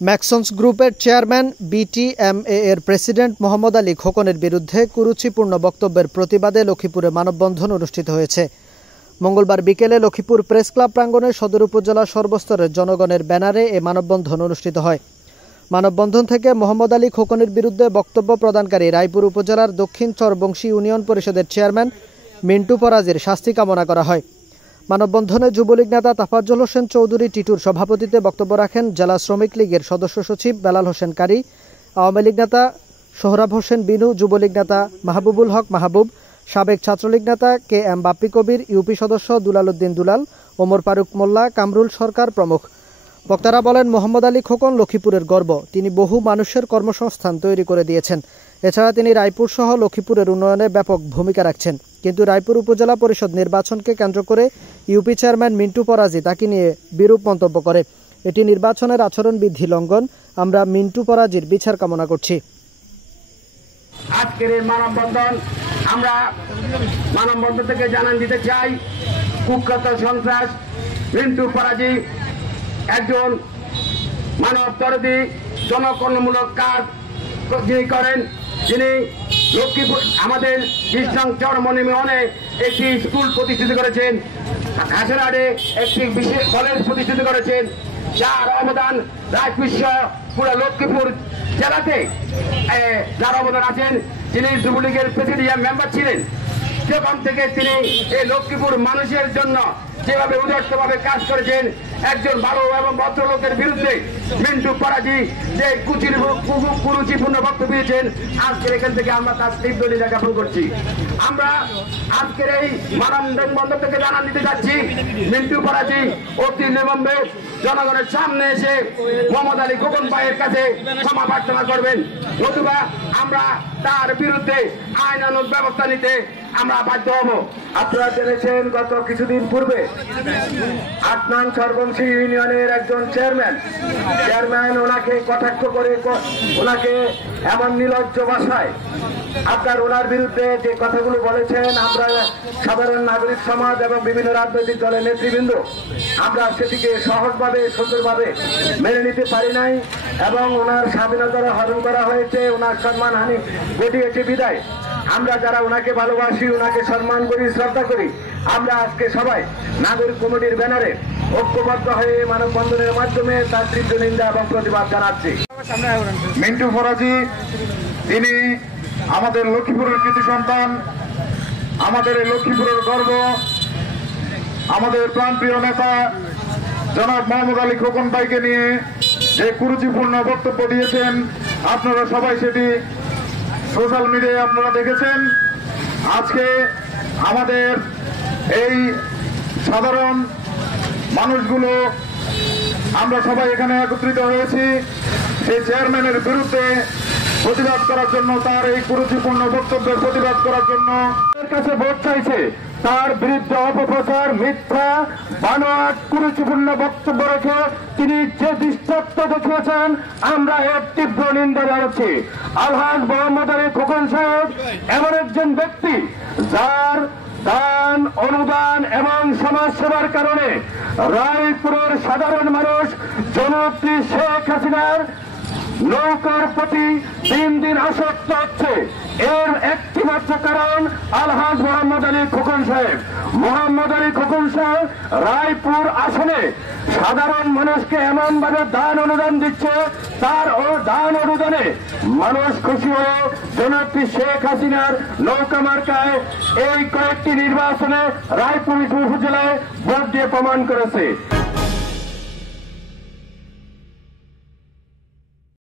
ম্যাক্সন্স গ্রুপের chairman BTMA এর president Mohammad Ali খোকনের বিরুদ্ধে কুরুচিপূর্ণ বক্তব্যের প্রতিবাদে লক্ষ্মীপুরে মানববন্ধন অনুষ্ঠিত হয়েছে। মঙ্গলবার বিকেলে লক্ষ্মীপুর প্রেস ক্লাব প্রাঙ্গণে সদর উপজেলা সর্বস্তরের জনগণের ব্যানারে এ মানববন্ধন অনুষ্ঠিত হয়। মানববন্ধন থেকে মোহাম্মদ আলী খোকনের বিরুদ্ধে বক্তব্য প্রদানকারী রায়পুর উপজেলার দক্ষিণ চরবংশী ইউনিয়ন পরিষদের চেয়ারম্যান মিন্টু পরাজির শাস্তি কামনা করা হয়। মানববন্ধনে যুবলীগ নেতা তাফাজ্জল হোসেন চৌধুরী টিটুর সভাপতিত্বে বক্তব্য রাখেন জেলা শ্রমিক লীগের সদস্য সচিব বেলাল হোসেন কারি, আওয়ামী লীগ নেতা সোহরাব হোসেন বিনু, যুবলীগ নেতা মাহবুবুল হক মাহবুব, সাবেক ছাত্রলীগ নেতা কে এম বাপ্পি কবির, ইউপি সদস্য দুলাল উদ্দিন দুলাল, ওমর ফারুক মোল্লা, কামরুল সরকার প্রমুখ। বক্তারা বলেন, মোহাম্মদ আলী খোকন লক্ষ্মীপুরের গর্ব। তিনি বহু মানুষের কর্মসংস্থান তৈরি করে দিয়েছেন। এছাড়া তিনি রায়পুর সহ লক্ষ্মীপুরের উন্নয়নে ব্যাপক ভূমিকা রাখছেন। কিন্তু রায়পুর উপজেলা পরিষদ নির্বাচনকে কেন্দ্র করে ইউপি চেয়ারম্যান মিন্টু পরাজি তাকে নিয়ে বিরূপ মন্তব্য করে। এটি নির্বাচনের আচরণবিধি লঙ্ঘন। আমরা মিন্টু পরাজির বিচার কামনা করছি। আজকের এই মানববন্ধন আমরা মানববন্ধন থেকে জানান দিতে চাই, কুখ্যাত সন্ত্রাস মিন্টু পরাজি একজন মানবতাবাদী জনকল্যাণমূলক কাজ যিনি করেন। যিনি লক্ষ্মীপুর আমাদের কৃষ্ণ চরমনিমনে একটি স্কুল প্রতিষ্ঠিত করেছেন, হাসিরহাটে একটি বিশেষ কলেজ প্রতিষ্ঠিত করেছেন, যার অবদান রায়পুর পুরো লক্ষ্মীপুর জেলাতে যার অবদান আছেন। যিনি যুবলীগের প্রেসিডিয়াম মেম্বার ছিলেন, সেখান থেকে তিনি এই লক্ষ্মীপুর মানুষের জন্য যেভাবে উদারভাবে কাজ করেছেন, একজন ভালো এবং ভদ্রলোকের বিরুদ্ধে মিন্টু পরাজি যে কুরুচিপূর্ণ বক্তব্য দিয়েছেন, আজকের এখান থেকে আমরা তার তীব্র নিন্দা জ্ঞাপন করছি। আমরা আজকের এই মানববন্ধন থেকে জানান দিতে যাচ্ছি, মিন্টু পরাজি অতি নিবন্ধে জনগণের সামনে এসে মোহাম্মদ আলী খোকন ভাইয়ের কাছে ক্ষমা প্রার্থনা করবেন, নতুবা আমরা তার বিরুদ্ধে আইনানুগ ব্যবস্থা নিতে আমরা বাধ্য হব। আপনারা জেনেছেন, গত কিছুদিন পূর্বে ৮ নং চরবংশী ইউনিয়নের একজন চেয়ারম্যান ওনাকে কটাক্ষ করে ওনাকে এমন নির্লজ্জ ভাষায় ওনার বিরুদ্ধে যে কথাগুলো বলেছেন, আমরা সাধারণ নাগরিক সমাজ এবং বিভিন্ন রাজনৈতিক দলের নেতৃবৃন্দ আমরা সেটিকে সহজভাবে সুন্দরভাবে মেনে নিতে পারি নাই এবং ওনার স্বাধীনতা হরণ করা হয়েছে, ওনার সম্মানহানি ঘটিয়েছে বিদায় আমরা যারা ওনাকে ভালোবাসি, ওনাকে সম্মান করি, শ্রদ্ধা করি, আমরা আজকে সবাই নাগরিক কমিটির ব্যানারে ঐক্যবদ্ধ হয়ে মানববন্ধনের মাধ্যমে তার তীব্র নিন্দা এবং প্রতিবাদ জানাচ্ছি। মিন্টু পরাজি তিনি আমাদের লক্ষ্মীপুরের কৃতি সন্তান, আমাদের লক্ষ্মীপুরের গর্ব, আমাদের প্রাণপ্রিয় নেতা জনাব মোহাম্মদ আলী খোকন ভাইকে নিয়ে যে কুরুচিপূর্ণ বক্তব্য দিয়েছেন, আপনারা সবাই সেটি সোশ্যাল মিডিয়ায় আপনারা দেখেছেন। আজকে আমাদের এই সাধারণ মানুষগুলো আমরা সবাই এখানে একত্রিত হয়েছি সেই চেয়ারম্যানের বিরুদ্ধে প্রতিবাদ করার জন্য, তার এই কুরুচিপূর্ণ বক্তব্যের প্রতিবাদ করার জন্য এর কাছে ভোট চাইছে। তার বিরুদ্ধে অপপ্রচার, মিথ্যা, বানোয়াট, কুরুচিপূর্ণ বক্তব্য রেখে তিনি যে দৃষ্টান্ত দেখিয়েছেন, আমরা এর তীব্র নিন্দা জানাচ্ছি। আলহাজ মোহাম্মদ আলী খোকন সাহেব এমন একজন ব্যক্তি যার দান, অনুদান এবং সমাজ সেবার কারণে রায়পুরের সাধারণ মানুষ জনপ্রিয় শেখ হাসিনার নৌকার প্রতি দিন দিন আসক্ত হচ্ছে। এর একটি মাত্র কারণ আলহাজ মোহাম্মদ আলী খোকন সাহেব। মোহাম্মদ আলী খোকন সাহেব রায়পুর আসনে সাধারণ মানুষকে এমন ভাবে দান অনুদান দিচ্ছে, তার দান অনুদানে মানুষ খুশি হয়ে জনপ্রিয় শেখ হাসিনার নৌকা মার্কায় এই কয়েকটি নির্বাচনে রায়পুর উপজেলায় ভোট দিয়ে প্রমাণ করেছে।